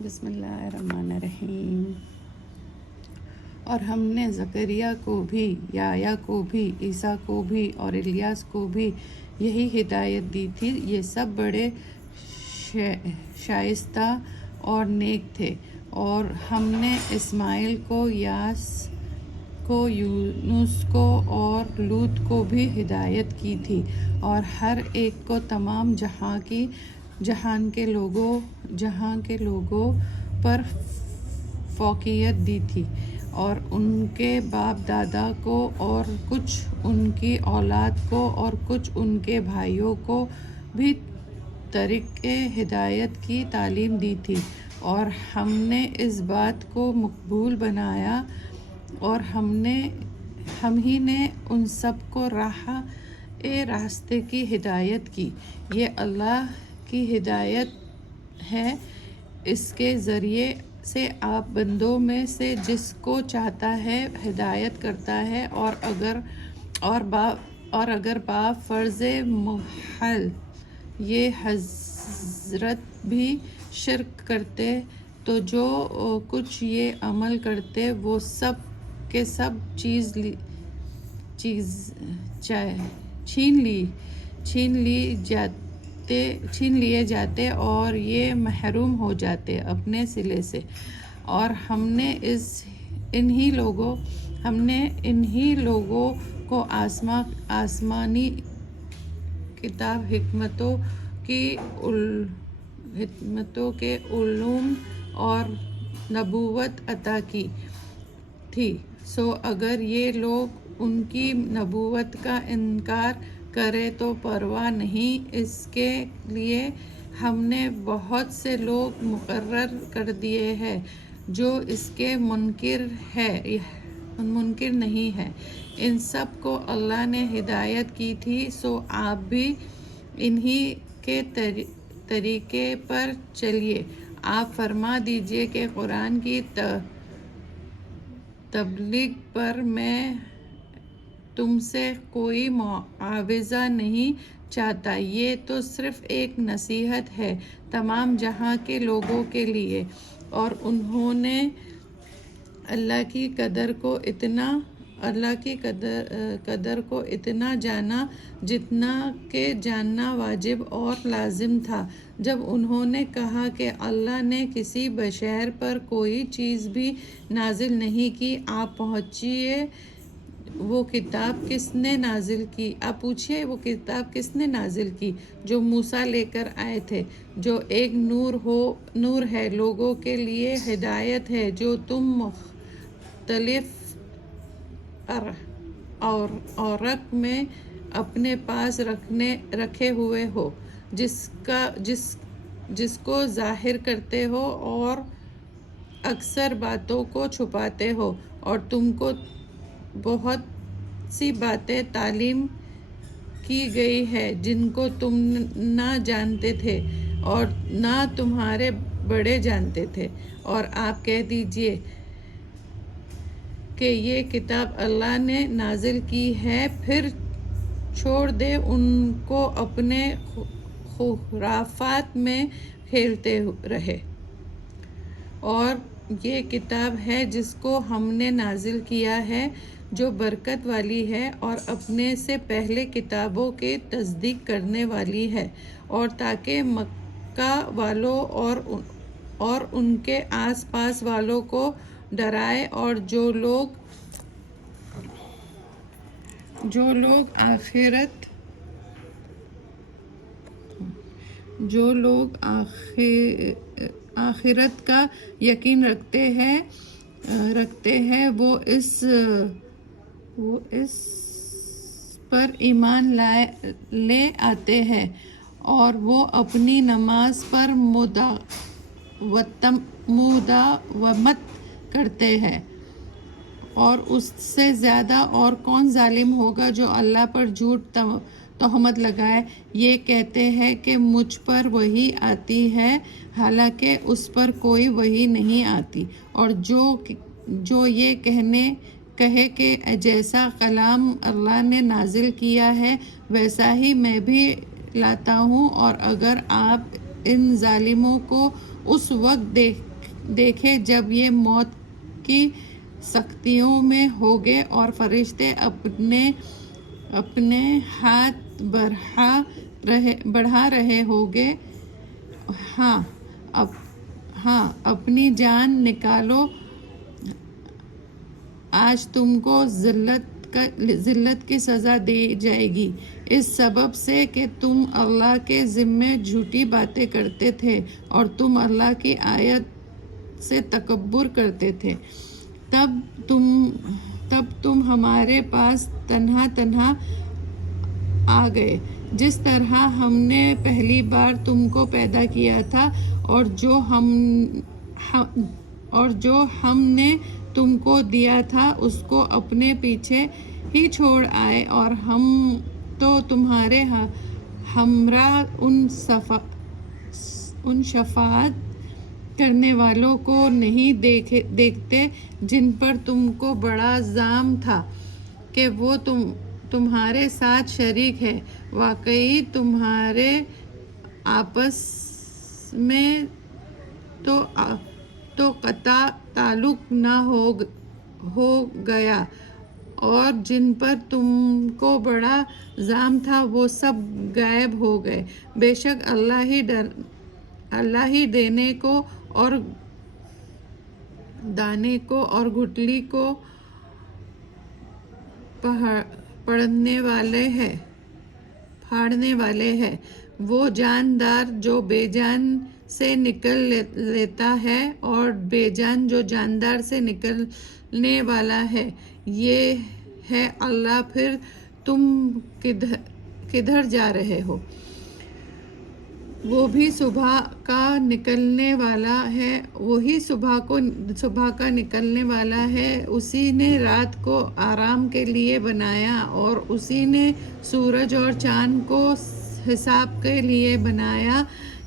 بسم اللہ الرحمن الرحیم۔ اور ہم نے زکریا کو بھی، یحییٰ کو بھی، عیسیٰ کو بھی اور الیاس کو بھی یہی ہدایت دی تھی۔ یہ سب بڑے شائستہ اور نیک تھے۔ اور ہم نے اسماعیل کو، یاس کو، یونس کو اور لوط کو بھی ہدایت کی تھی، اور ہر ایک کو تمام جہان کے لوگوں پر فوقیت دی تھی، اور ان کے باپ دادا کو اور کچھ ان کی اولاد کو اور کچھ ان کے بھائیوں کو بھی طریق ہدایت کی تعلیم دی تھی۔ اور ہم نے اس بات کو مقبول بنایا اور ہم ہی نے ان سب کو راہ راستے کی ہدایت کی۔ یہ اللہ کی ہدایت ہے، اس کے ذریعے سے آپ بندوں میں سے جس کو چاہتا ہے ہدایت کرتا ہے، اور اگر با فرض محال یہ حضرت بھی شرک کرتے تو جو کچھ یہ عمل کرتے وہ سب کے سب چھین لیے جاتے اور یہ محروم ہو جاتے اپنے صلے سے۔ اور ہم نے انہی لوگوں کو آسمانی کتاب حکمتوں کے علوم اور نبوت عطا کی تھی۔ سو اگر یہ لوگ ان کی نبوت کا انکار کریں تو پرواہ نہیں، اس کے لیے ہم نے بہت سے لوگ مقرر کر دیے ہیں جو اس کے منکر نہیں ہیں۔ ان سب کو اللہ نے ہدایت کی تھی، سو آپ بھی انہی کے طریقے پر چلیے۔ آپ فرما دیجئے کہ قرآن کی تبلیغ پر میں تم سے کوئی معاوضہ نہیں چاہتا، یہ تو صرف ایک نصیحت ہے تمام جہاں کے لوگوں کے لیے۔ اور انہوں نے اللہ کی قدر کو اتنا جانا جتنا کہ جاننا واجب اور لازم تھا۔ جب انہوں نے کہا کہ اللہ نے کسی بشر پر کوئی چیز بھی نازل نہیں کی، آپ پوچھئے وہ کتاب کس نے نازل کی جو موسیٰ لے کر آئے تھے، جو ایک نور ہے، لوگوں کے لیے ہدایت ہے، جو تم مختلف اوراق میں اپنے پاس رکھے ہوئے ہو، جس کو ظاہر کرتے ہو اور اکثر باتوں کو چھپاتے ہو، اور تم کو بہت سی باتیں تعلیم کی گئی ہیں جن کو تم نہ جانتے تھے اور نہ تمہارے بڑے جانتے تھے۔ اور آپ کہہ دیجئے کہ یہ کتاب اللہ نے نازل کی ہے، پھر چھوڑ دیں ان کو اپنے خرافات میں کھیلتے رہے۔ اور یہ کتاب ہے جس کو ہم نے نازل کیا ہے، جو برکت والی ہے اور اپنے سے پہلے کتابوں کی تصدیق کرنے والی ہے، اور تاکہ مکہ والوں اور ان کے آس پاس والوں کو ڈرائے، اور جو لوگ آخرت کا یقین رکھتے ہیں وہ اس پر ایمان لے آتے ہیں، اور وہ اپنی نماز پر مداومت کرتے ہیں۔ اور اس سے زیادہ اور کون ظالم ہوگا جو اللہ پر جھوٹ تہمت لگائے، یہ کہتے ہیں کہ مجھ پر وحی آتی ہے، حالانکہ اس پر کوئی وحی نہیں آتی، اور جو یہ کہے کہ جیسا کلام اللہ نے نازل کیا ہے ویسا ہی میں بھی لاتا ہوں، اور اگر آپ ان ظالموں کو اس وقت دیکھے جب یہ موت کی سختیوں میں ہوگے اور فرشتے اپنے ہاتھ بڑھا رہے ہوگے، ہاں اپنی جان نکالو، آج تم کو ذلت کی سزا دی جائے گی، اس سبب سے کہ تم اللہ کے ذمے جھوٹی باتیں کرتے تھے اور تم اللہ کی آیت سے تکبر کرتے تھے۔ تب تم ہمارے پاس تنہا آ گئے، جس طرح ہم نے پہلی بار تم کو پیدا کیا تھا، اور جو ہم نے تم کو دیا تھا اس کو اپنے پیچھے ہی چھوڑ آئے، اور ہم تو تمہارے ہمراہ ان شفاعت کرنے والوں کو نہیں دیکھتے جن پر تم کو بڑا ظلم تھا کہ وہ تمہارے ساتھ شریک ہیں، واقعی تمہارے آپس میں تو قطع تعلق نہ ہو گیا، اور جن پر تم کو بڑا ظلم تھا وہ سب غائب ہو گئے۔ بے شک اللہ ہی دینے کو اور دانے کو اور گٹھلی کو پھاڑنے والے ہے، وہ جاندار جو بے جان سے نکل لیتا ہے اور بے جان جو جاندار سے نکلنے والا ہے، یہ ہے اللہ۔ پھر تم کدھر جا رہے ہو؟ وہ بھی صبح کا نکلنے والا ہے، اسی نے رات کو آرام کے لیے بنایا، اور اسی نے سورج اور چاند کو حساب کے لیے بنایا،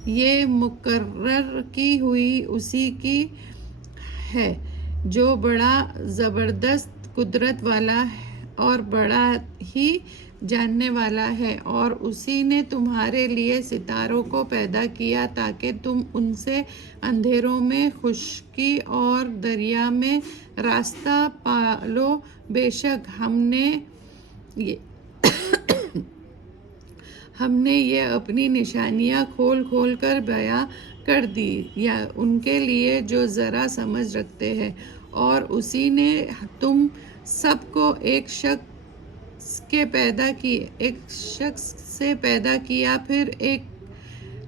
یہ مقرر کی ہوئی اسی کی ہے جو بڑا زبردست قدرت والا اور بڑا ہی جاننے والا ہے۔ اور اسی نے تمہارے لیے ستاروں کو پیدا کیا تاکہ تم ان سے اندھیروں میں خشکی اور دریا میں راستہ پالو۔ بے شک ہم نے یہ اپنی نشانیاں کھول کر بیان کر دی ان کے لیے جو ذرا سمجھ رکھتے ہیں، اور اسی نے تم سب کو ایک شخص سے پیدا کیا، پھر ایک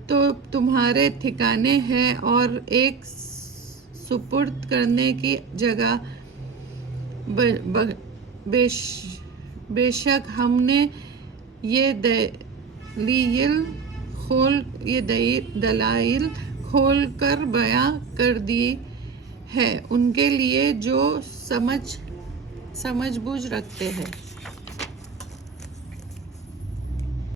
تو تمہارے ٹھکانے ہے اور ایک سپرد کرنے کی جگہ۔ بے شک ہم نے یہ دلائل کھول کر بیان کر دی ہے ان کے لیے جو سمجھ بوجھ رکھتے ہیں۔